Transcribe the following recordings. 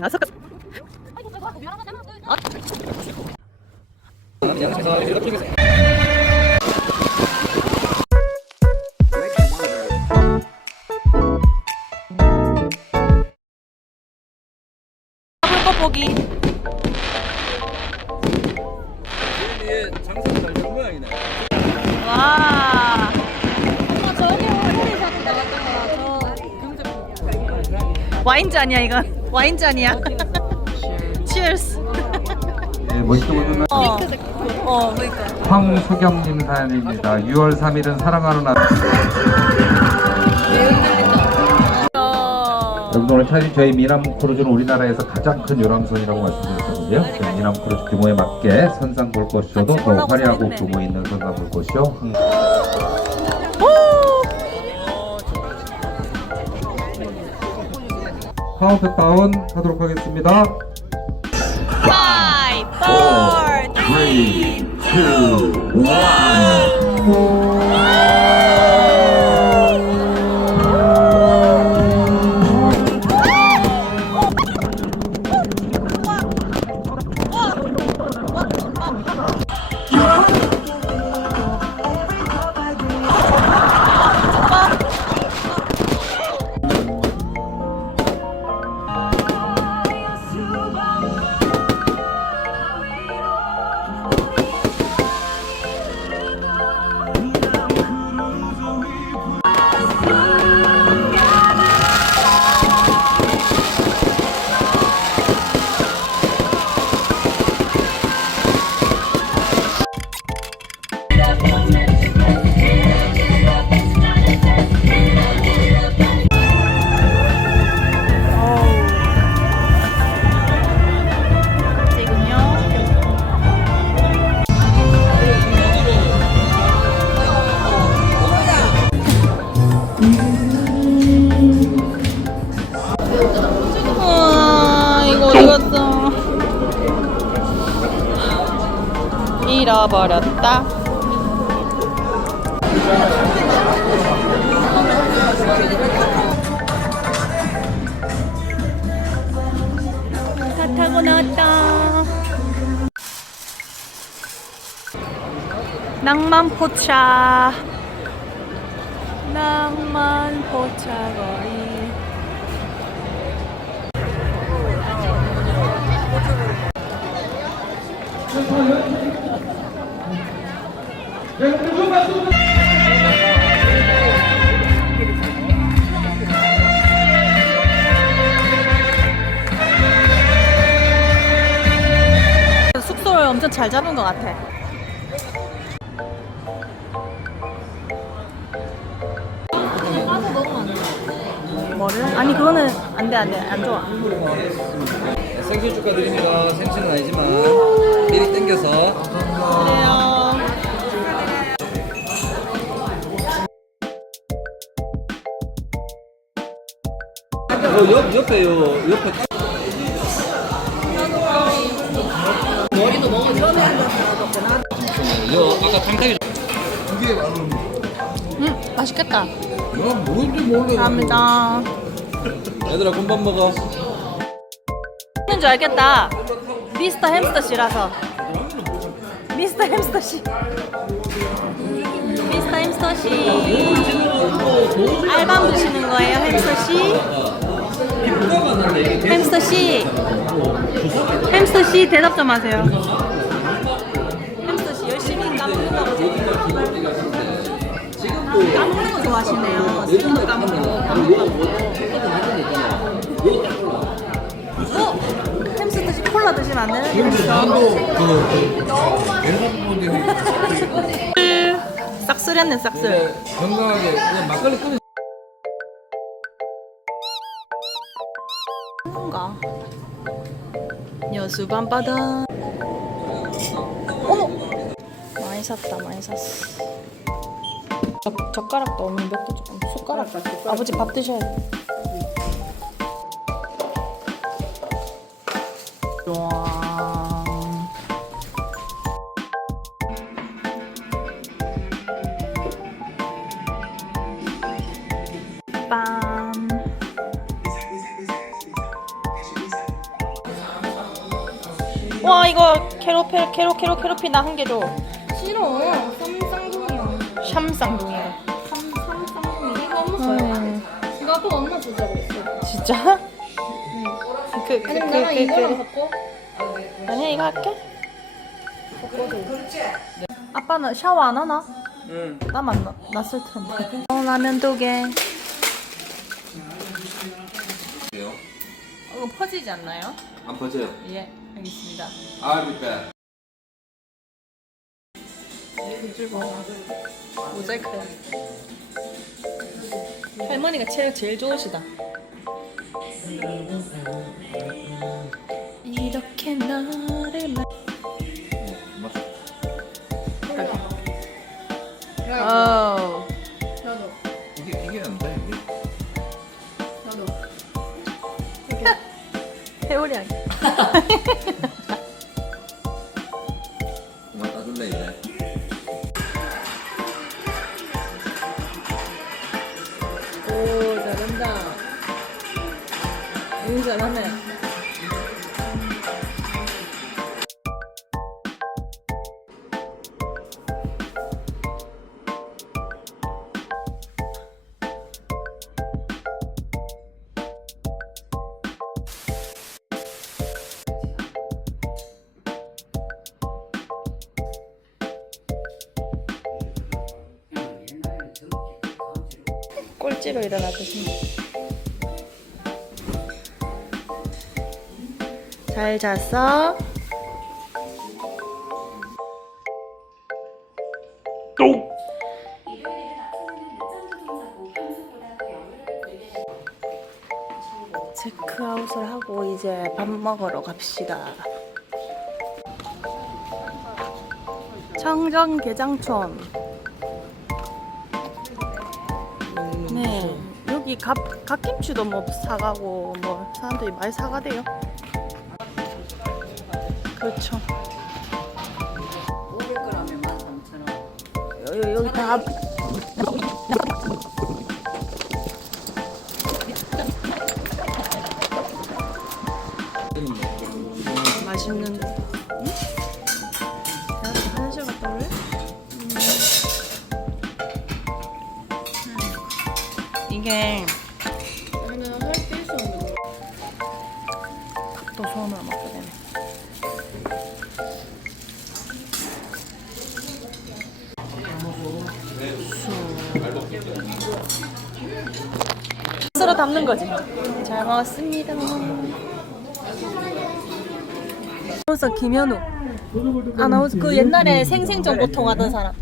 다섯 가지. 떡볶이. 장사가 잘 되는 모양이네. 와. 저기 호텔에서 나갔던 거라 와인 잔이야 이건. 와인 잔이야. Cheers. 네, 멋있게 보는 그러니까. 황소경님 사연입니다. 6월 3일은 사랑하는 날. 여러분 오늘 사실 저희 미남 크루즈는 우리나라에서 가장 큰 요람선이라고 말씀드렸었는데요. 저희 미남 크루즈 규모에 맞게 선상 볼 것이어도 더 화려하고 규모 있는 선상 볼 것이요. 카운트다운 하도록 하겠습니다. 5, 4, 3, 2, 1. 잃어버렸다. 다 타고 나왔다. 낭만포차. 낭만포차 거리. 숙소를 엄청 잘 잡은 것 같아. 뭐를? 아니 그거는 안 돼, 안 좋아. 생신 축하드립니다. 생신은 아니지만 미리 땡겨서. 그래요. 옆에 머리도 먹어. 아까 탕탕이 두개 많은. 맛있겠다. 뭔지 몰라. 감사합니다. 얘들아 군밥 먹어. 있는 줄 알겠다. 미스터 햄스터 씨라서. 미스터 햄스터 씨. 미스터 햄스터 씨. 알밤 드시는 거예요, 햄스터 씨? 햄스터 씨. 햄스터 씨 대답 좀 하세요. 햄스터 씨 열심히 까먹는 거 까먹는 거 좋아하시네요. 스푼도 까먹는 거. 햄스터 씨 콜라 드시면 안 되는 싹쓸이했네 싹쓸. 건강하게 그냥 막걸리 끓여. 뭔가 여수 밤바다. 어머 많이 샀다 많이 샀어. 젓가락도 없는 몇 개 좀. 숟가락. 아버지 밥 드셔야 돼. 와. 빰. 와 이거 캐로피나 한 개 줘. 싫어. 쌈쌍둥이야. 샴쌍둥이야. 쌈쌍둥이. 이거 엄마 써요. 이거 아빠가 엄마 주자고 했어. 진짜? 아니면 나랑 이거랑 바꿔? 아니야 이거 할게. 아빠는 샤워 안 하나? 응. 나만 났을 텐데. 라면 2개. 이거 퍼지지 않나요? 안 퍼져요. 예, 알겠습니다. 아, 밑에. 모자이크. 할머니가 제일 좋으시다. 이렇게 나를 어. 나도. 이게 안 돼, 이게. 나도. 회오리 아니야. 엄마 따줄래, 이제? 오 잘한다. 잘하네. 꼴찌로 일어나셨습니다. 잘 잤어? 체크아웃을 하고 이제 밥 먹으러 갑시다. 청정 개장촌. 네, 여기 갓김치도 뭐 사가고 뭐 사람들이 많이 사가대요. 그렇죠. 500g에 13,000원. 여기 다 맛있는데. 야, 화장실 갔다 올래? 이게 나는 할수 있었는데. 또 손을 먹게 되네. 스스로 담는 거지. 잘 먹었습니다. 아나운서 김현우. 아나운서 그 옛날에 생생정보통 하던 사람.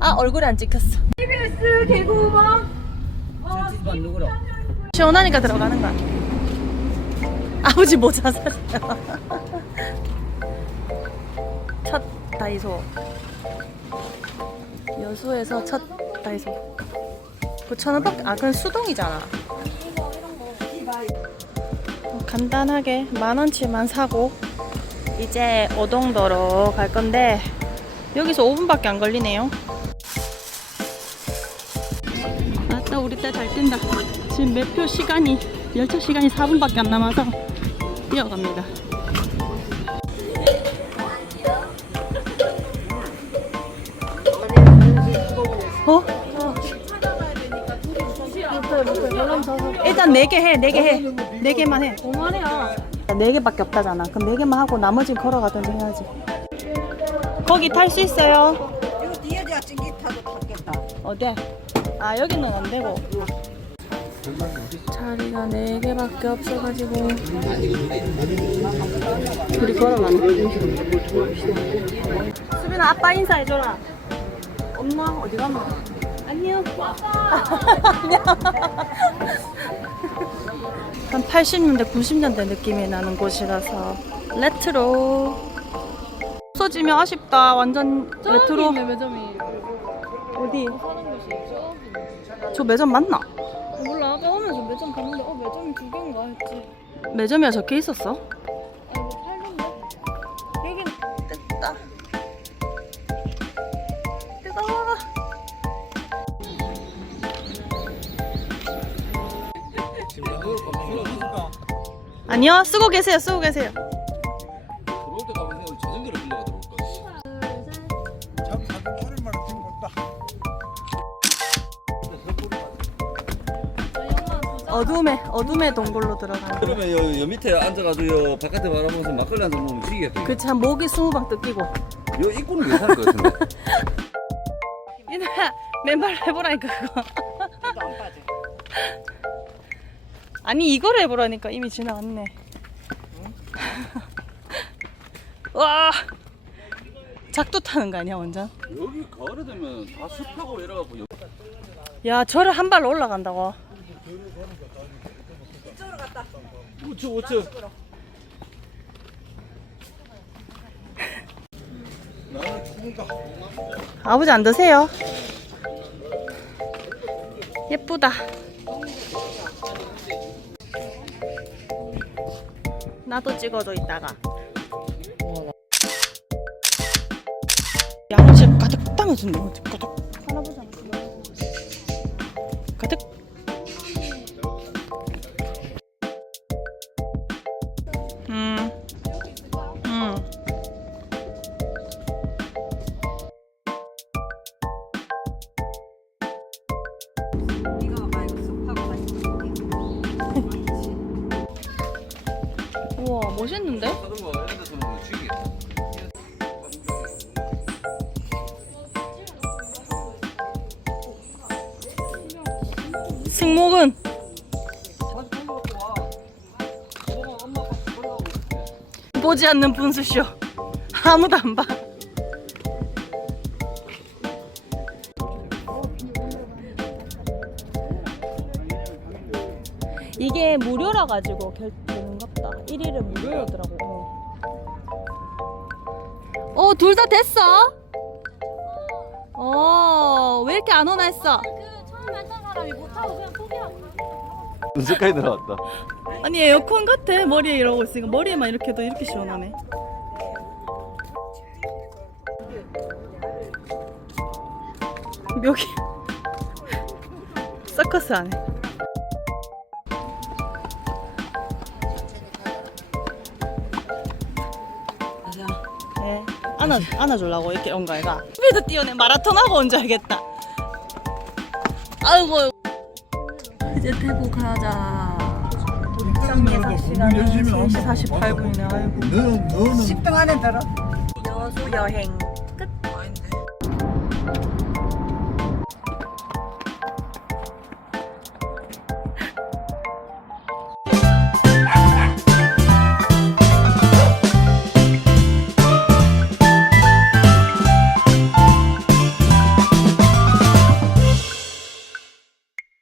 아 얼굴이 안 찍혔어. TBS 개구방. 시원하니까 들어가는 거야. 아버지 모자 사세요. 첫 다이소. 여수에서 첫 다이소. 9,000원밖에 그건 수동이잖아. 간단하게 10,000원치만 사고 이제 오동도로 갈 건데 여기서 5분밖에 안 걸리네요. 아따 우리 딸 잘 뛴다. 지금 매표 시간이 열차 시간이 4분밖에 안 남아서 뛰어갑니다. 어? 일단 4개 해, 4개 해. 4개만 해. 5만이야. 4개밖에 없다잖아. 그럼 4개만 하고 나머지는 걸어가든지 해야지. 거기 탈 수 있어요? 이거 뒤에 찡기 타도 탔겠다. 어디? 아 여기는 안 되고. 자리가 4개밖에 없어가지고 둘이 걸어가네. 수빈아 아빠 인사해줘라. 엄마 어디 갔나? 안녕. 안녕. 한 80년대 90년대 느낌이 나는 곳이라서 레트로. 없어지면 아쉽다. 완전 레트로. 있네 매점이. 어디? 사는 곳이 저기. 저 매점 맞나? 몰라. 아까 오면서 매점 봤는데 매점이 2개인가 했지. 매점이라 적혀 있었어? 아 이거 팔던데? 여긴 됐다. 뜨거워. 아니요, 쓰고 계세요. 쓰고 계세요. 들어올 때 가보세요. 어둠의 동굴로 들어가는. 그러면 요 밑에 앉아가지고 요 바깥에 바라보면서 막걸리 한잔 먹으면 죽이겠다. 그치, 한 목이 20방 뜯기고. 요 입구는 괜찮을 것 같은데. 이나야 맨발로 해보라니까 그거. 아니 이거를 해보라니까. 이미 지나갔네. 와, 작두 타는 거 아니야 완전? 여기 가을에 되면 다 습하고 이래갖고 야, 저를 한 발로 올라간다고. 우측 아버지 안 드세요? 예쁘다. 나도 찍어줘 이따가. 양지 가득 담아준다. 가득. 할아버지 안 드세요? 가득. 우와, 멋있는데? 자전거 이런 데서 먹으면 죽이겠다. 승목은 보지 않는 분수쇼. 아무도 안 봐. 이게 무료라 가지고 되는갑다. 1일은 무료더라고. 둘 다 됐어? 왜 이렇게 안 오나 했어? 그 처음에 했던 사람이 못하고 그냥 포기하고. 눈썹까지 들어갔다. 아니 에어컨 같아. 머리에 이러고 있으니까 머리에만 이렇게 해도 이렇게 시원하네. 묘기 서커스 안해. 네, 안아주려고 이렇게 온 거야. 스피드 뛰어내. 마라톤 하고 온 줄 알겠다. 아이고. 이제 대구 가자. 도착 예상 시간은 3시 48분이네. 아이고. 10등 안에 들어. 여수 여행.